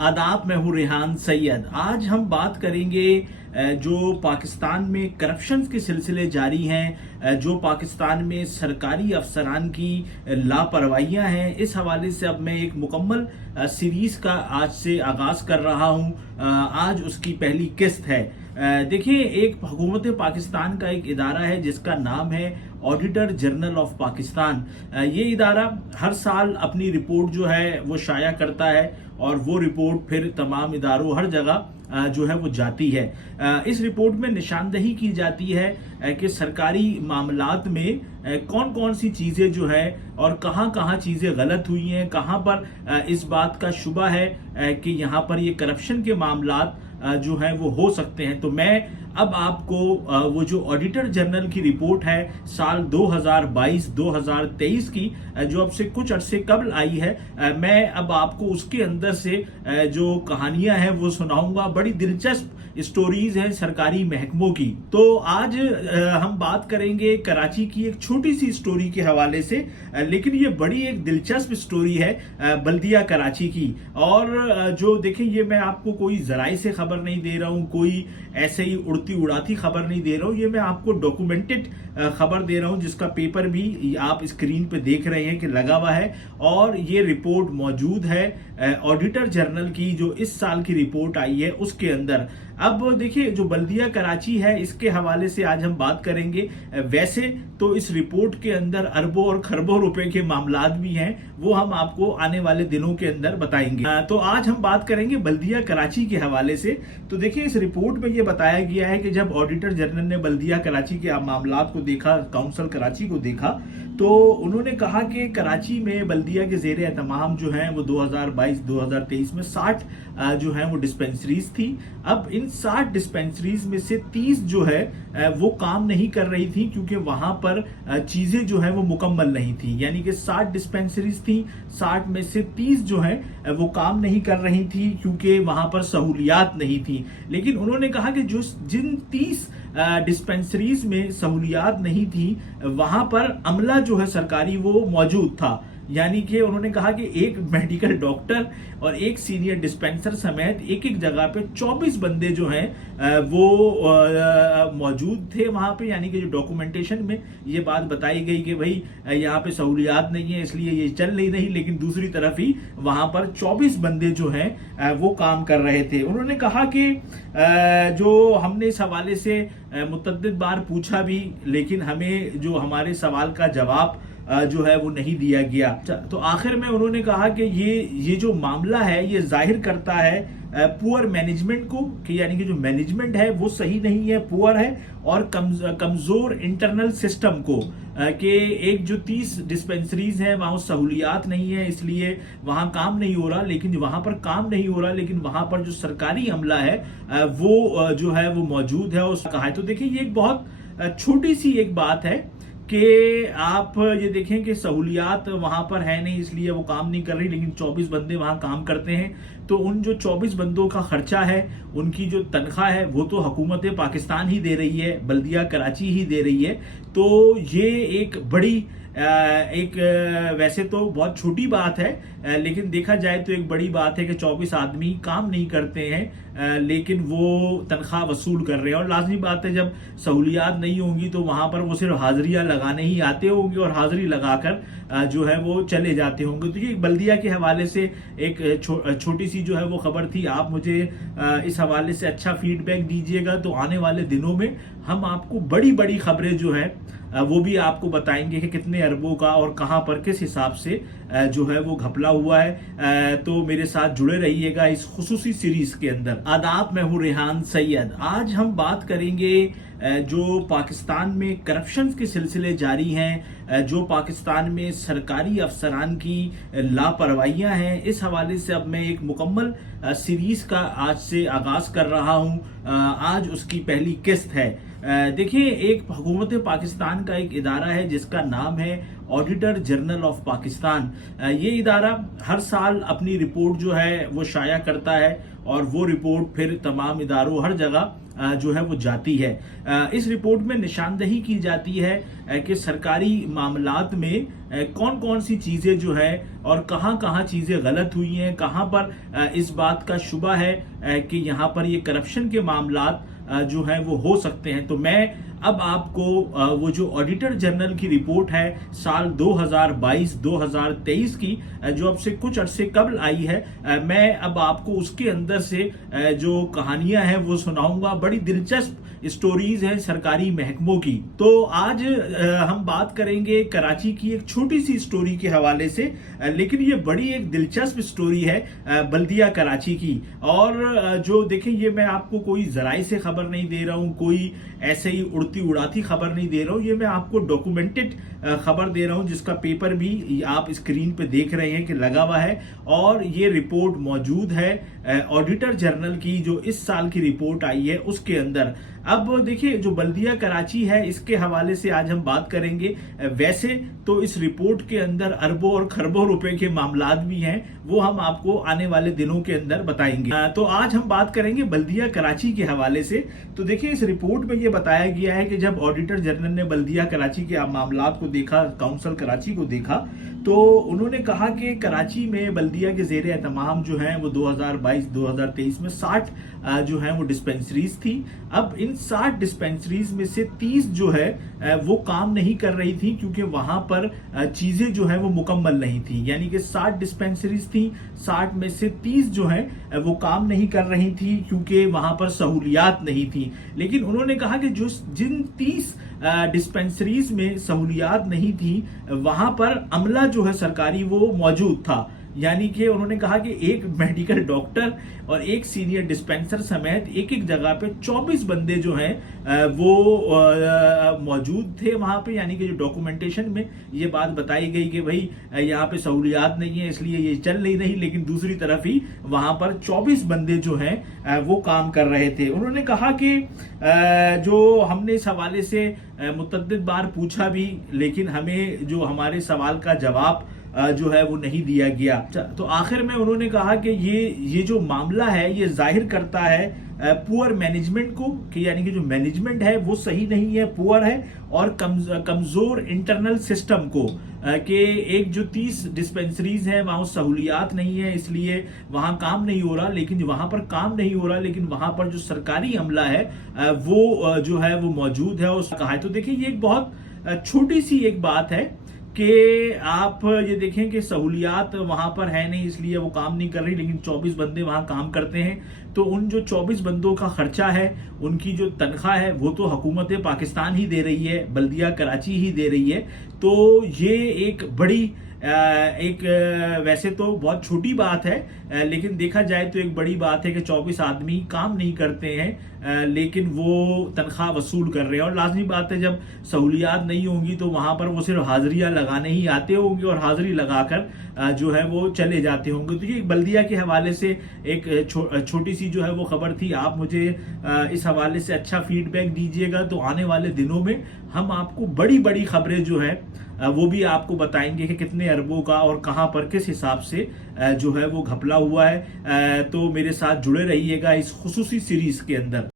आदाब, मैं हूँ रेहान सैयद। आज हम बात करेंगे जो पाकिस्तान में करप्शन के सिलसिले जारी हैं, जो पाकिस्तान में सरकारी अफसरान की लापरवाहियां हैं, इस हवाले से अब मैं एक मुकम्मल सीरीज का आज से आगाज कर रहा हूं। आज उसकी पहली किस्त है। देखिए, एक हुकूमत पाकिस्तान का एक इदारा है जिसका नाम है ऑडिटर जनरल ऑफ पाकिस्तान। ये इदारा हर साल अपनी रिपोर्ट जो है वो शाया करता है और वो रिपोर्ट फिर तमाम इदारों हर जगह जो है वो जाती है। इस रिपोर्ट में निशानदही की जाती है कि सरकारी मामलात में कौन कौन सी चीजें जो है और कहां कहां चीजें गलत हुई हैं, कहां पर इस बात का शुबा है कि यहां पर ये करप्शन के मामलात जो है वो हो सकते हैं। तो मैं अब आपको वो जो ऑडिटर जनरल की रिपोर्ट है साल 2022-2023 की, जो अब से कुछ अरसे कबल आई है, मैं अब आपको उसके अंदर से जो कहानियां हैं वो सुनाऊंगा। बड़ी दिलचस्प स्टोरीज हैं सरकारी महकमों की। तो आज हम बात करेंगे कराची की एक छोटी सी स्टोरी के हवाले से, लेकिन ये बड़ी एक दिलचस्प स्टोरी है बल्दिया कराची की। और जो देखें, ये मैं आपको कोई जराए से खबर नहीं दे रहा हूँ, कोई ऐसे ही उड़ती उड़ाती खबर नहीं दे रहा हूँ, ये मैं आपको डॉक्यूमेंटेड खबर दे रहा हूँ, जिसका पेपर भी आप स्क्रीन पे देख रहे हैं कि लगा हुआ है। और ये रिपोर्ट मौजूद है ऑडिटर जनरल की, जो इस साल की रिपोर्ट आई है उसके अंदर। अब देखिए, जो बल्दिया कराची है इसके हवाले से आज हम बात करेंगे। वैसे तो इस रिपोर्ट के अंदर अरबों और खरबों रुपए के मामलात भी हैं, वो हम आपको आने वाले दिनों के अंदर बताएंगे। तो आज हम बात करेंगे बल्दिया कराची के हवाले से। तो देखिए, इस रिपोर्ट में ये बताया गया है कि जब ऑडिटर जनरल ने बल्दिया कराची के मामलात को देखा, काउंसिल कराची को देखा, तो उन्होंने कहा कि कराची में बल्दिया के ज़ेरे एहतमाम जो हैं वो 2022-2023 में 60 जो है वो डिस्पेंसरीज थी। अब इन 60 डिस्पेंसरीज में से 30 जो है वो काम नहीं कर रही थी, क्योंकि वहां पर चीजें जो है वो मुकम्मल नहीं थी। यानी कि 60 डिस्पेंसरीज थी, 60 में से 30 जो है वो काम नहीं कर रही थी क्योंकि वहां पर सहूलियात नहीं थी। लेकिन उन्होंने कहा कि जो जिन 30 डिस्पेंसरीज में सहूलियात नहीं थी, वहां पर अमला जो है सरकारी वो मौजूद था। यानी कि उन्होंने कहा कि एक मेडिकल डॉक्टर और एक सीनियर डिस्पेंसर समेत एक एक जगह पे 24 बंदे जो हैं वो मौजूद थे वहां पे। यानी कि जो डॉक्यूमेंटेशन में ये बात बताई गई कि भाई यहाँ पे सहूलियात नहीं है इसलिए ये चल नहीं, लेकिन दूसरी तरफ ही वहां पर 24 बंदे जो हैं वो काम कर रहे थे। उन्होंने कहा कि जो हमने इस हवाले से मुतअद्दिद बार पूछा भी, लेकिन हमें जो हमारे सवाल का जवाब जो है वो नहीं दिया गया। तो आखिर में उन्होंने कहा कि ये जो मामला है ये जाहिर करता है पुअर मैनेजमेंट को, कि यानी कि जो मैनेजमेंट है वो सही नहीं है, पुअर है, और कमजोर इंटरनल सिस्टम को, कि एक जो 30 डिस्पेंसरीज हैं वहां सहूलियात नहीं है इसलिए वहां काम नहीं हो रहा, लेकिन वहां पर काम नहीं हो रहा, लेकिन वहां पर जो सरकारी अमला है वो जो है वो मौजूद है, उसका कहा है। तो देखिए, ये एक बहुत छोटी सी एक बात है कि आप ये देखें कि सहूलियात वहां पर है नहीं इसलिए वो काम नहीं कर रही, लेकिन 24 बंदे वहां काम करते हैं। तो उन जो 24 बंदों का खर्चा है, उनकी जो तनख्वाह है, वो तो हुकूमत पाकिस्तान ही दे रही है, बल्दिया कराची ही दे रही है। तो ये एक बड़ी वैसे तो बहुत छोटी बात है, लेकिन देखा जाए तो एक बड़ी बात है कि 24 आदमी काम नहीं करते हैं लेकिन वो तनख्वाह वसूल कर रहे हैं। और लाजमी बात है, जब सहूलियात नहीं होंगी तो वहां पर वो सिर्फ हाजिरियां लगाने ही आते होंगे और हाजिरी लगाकर जो है वो चले जाते होंगे। तो ये बल्दिया के हवाले से एक छोटी सी जो है वो खबर थी। आप मुझे इस हवाले से अच्छा फीडबैक दीजिएगा, तो आने वाले दिनों में हम आपको बड़ी बड़ी खबरें जो है वो भी आपको बताएंगे कि कितने अरबों का और कहां पर किस हिसाब से जो है वो घपला हुआ है। तो मेरे साथ जुड़े रहिएगा इस खुसूसी सीरीज के अंदर। आदाब, मैं हूँ रेहान सैयद। आज हम बात करेंगे जो पाकिस्तान में करप्शन के सिलसिले जारी हैं, जो पाकिस्तान में सरकारी अफसरान की लापरवाहियां हैं, इस हवाले से अब मैं एक मुकम्मल सीरीज का आज से आगाज कर रहा हूं। आज उसकी पहली किस्त है। देखिए, एक हुकूमत पाकिस्तान का एक इदारा है जिसका नाम है ऑडिटर जनरल ऑफ पाकिस्तान। ये इदारा हर साल अपनी रिपोर्ट जो है वो शाया करता है और वो रिपोर्ट फिर तमाम इदारों हर जगह जो है वो जाती है। इस रिपोर्ट में निशानदही की जाती है कि सरकारी मामलात में कौन कौन सी चीज़ें जो है और कहाँ कहाँ चीज़ें गलत हुई हैं, कहाँ पर इस बात का शुबा है कि यहाँ पर ये करप्शन के मामलात जो है वो हो सकते हैं। तो मैं अब आपको वो जो ऑडिटर जनरल की रिपोर्ट है साल 2022-2023 की, जो अब से कुछ अरसे कबल आई है, मैं अब आपको उसके अंदर से जो कहानियां हैं वो सुनाऊंगा। बड़ी दिलचस्प स्टोरीज हैं सरकारी महकमों की। तो आज हम बात करेंगे कराची की एक छोटी सी स्टोरी के हवाले से, लेकिन ये बड़ी एक दिलचस्प स्टोरी है बल्दिया कराची की। और जो देखें, ये मैं आपको कोई जराई से खबर नहीं दे रहा हूँ, कोई ऐसे ही उड़ती उड़ाती खबर नहीं दे रहा हूँ, ये मैं आपको डॉक्यूमेंटेड खबर दे रहा हूँ, जिसका पेपर भी आप स्क्रीन पे देख रहे हैं कि लगा हुआ है। और ये रिपोर्ट मौजूद है ऑडिटर जनरल की, जो इस साल की रिपोर्ट आई है उसके अंदर। अब देखिए, जो बल्दिया कराची है इसके हवाले से आज हम बात करेंगे। वैसे तो इस रिपोर्ट के अंदर अरबों और खरबों रुपए के मामलात भी हैं, वो हम आपको आने वाले दिनों के अंदर बताएंगे। तो आज हम बात करेंगे बल्दिया कराची के हवाले से। तो देखिए, इस रिपोर्ट में ये बताया गया है कि जब ऑडिटर जनरल ने बल्दिया कराची के मामलात को देखा, काउंसिल कराची को देखा, तो उन्होंने कहा कि कराची में बल्दिया के ज़ेरे एहतमाम जो है वो 2022-2023 में 60 जो है वो डिस्पेंसरीज थी। अब इन 60 डिस्पेंसरीज में से 30 जो है वो काम नहीं कर रही थी, क्योंकि वहां पर चीजें जो है वो मुकम्मल नहीं थी। यानी कि 60 डिस्पेंसरीज थी, 60 में से 30 जो है वो काम नहीं कर रही थी, क्योंकि वहां पर सहूलियात नहीं थी। लेकिन उन्होंने कहा कि जो जिन 30 डिस्पेंसरीज में सहूलियात नहीं थी, वहां पर अमला जो है सरकारी वो मौजूद था। यानी कि उन्होंने कहा कि एक मेडिकल डॉक्टर और एक सीनियर डिस्पेंसर समेत एक एक जगह पे 24 बंदे जो हैं वो मौजूद थे वहां पे। यानी कि जो डॉक्यूमेंटेशन में ये बात बताई गई कि भाई यहाँ पे सहूलियात नहीं है, इसलिए ये चल नहीं रही, लेकिन दूसरी तरफ ही वहां पर 24 बंदे जो हैं वो काम कर रहे थे। उन्होंने कहा कि जो हमने इस हवाले से मुतअद्दिद बार पूछा भी, लेकिन हमें जो हमारे सवाल का जवाब जो है वो नहीं दिया गया। तो आखिर में उन्होंने कहा कि ये जो मामला है ये जाहिर करता है पुअर मैनेजमेंट को, कि यानी कि जो मैनेजमेंट है वो सही नहीं है, पुअर है, और कमजोर इंटरनल सिस्टम को, कि एक जो 30 डिस्पेंसरीज हैं वहां सहूलियात नहीं है, इसलिए वहां काम नहीं हो रहा। लेकिन वहां पर काम नहीं हो रहा, लेकिन वहां पर जो सरकारी अमला है वो जो है वो मौजूद है, उसका कहा है। तो देखिए, ये एक बहुत छोटी सी एक बात है कि आप ये देखें कि सहूलियात वहां पर है नहीं, इसलिए वो काम नहीं कर रही, लेकिन 24 बंदे वहां काम करते हैं। तो उन जो 24 बंदों का खर्चा है, उनकी जो तनख्वाह है, वो तो हुकूमत पाकिस्तान ही दे रही है, बल्दिया कराची ही दे रही है। तो ये एक बड़ी वैसे तो बहुत छोटी बात है, लेकिन देखा जाए तो एक बड़ी बात है कि 24 आदमी काम नहीं करते हैं, लेकिन वो तनख्वाह वसूल कर रहे हैं। और लाजमी बात है, जब सहूलियात नहीं होंगी तो वहां पर वो सिर्फ हाजिरियां लगाने ही आते होंगे और हाजिरी लगाकर जो है वो चले जाते होंगे। तो ये बल्दिया के हवाले से एक छोटी सी जो है वो खबर थी। आप मुझे इस हवाले से अच्छा फीडबैक दीजिएगा, तो आने वाले दिनों में हम आपको बड़ी बड़ी खबरें जो है वो भी आपको बताएंगे कि कितने अरबों का और कहां पर किस हिसाब से जो है वो घपला हुआ है। तो मेरे साथ जुड़े रहिएगा इस खुसूसी सीरीज के अंदर।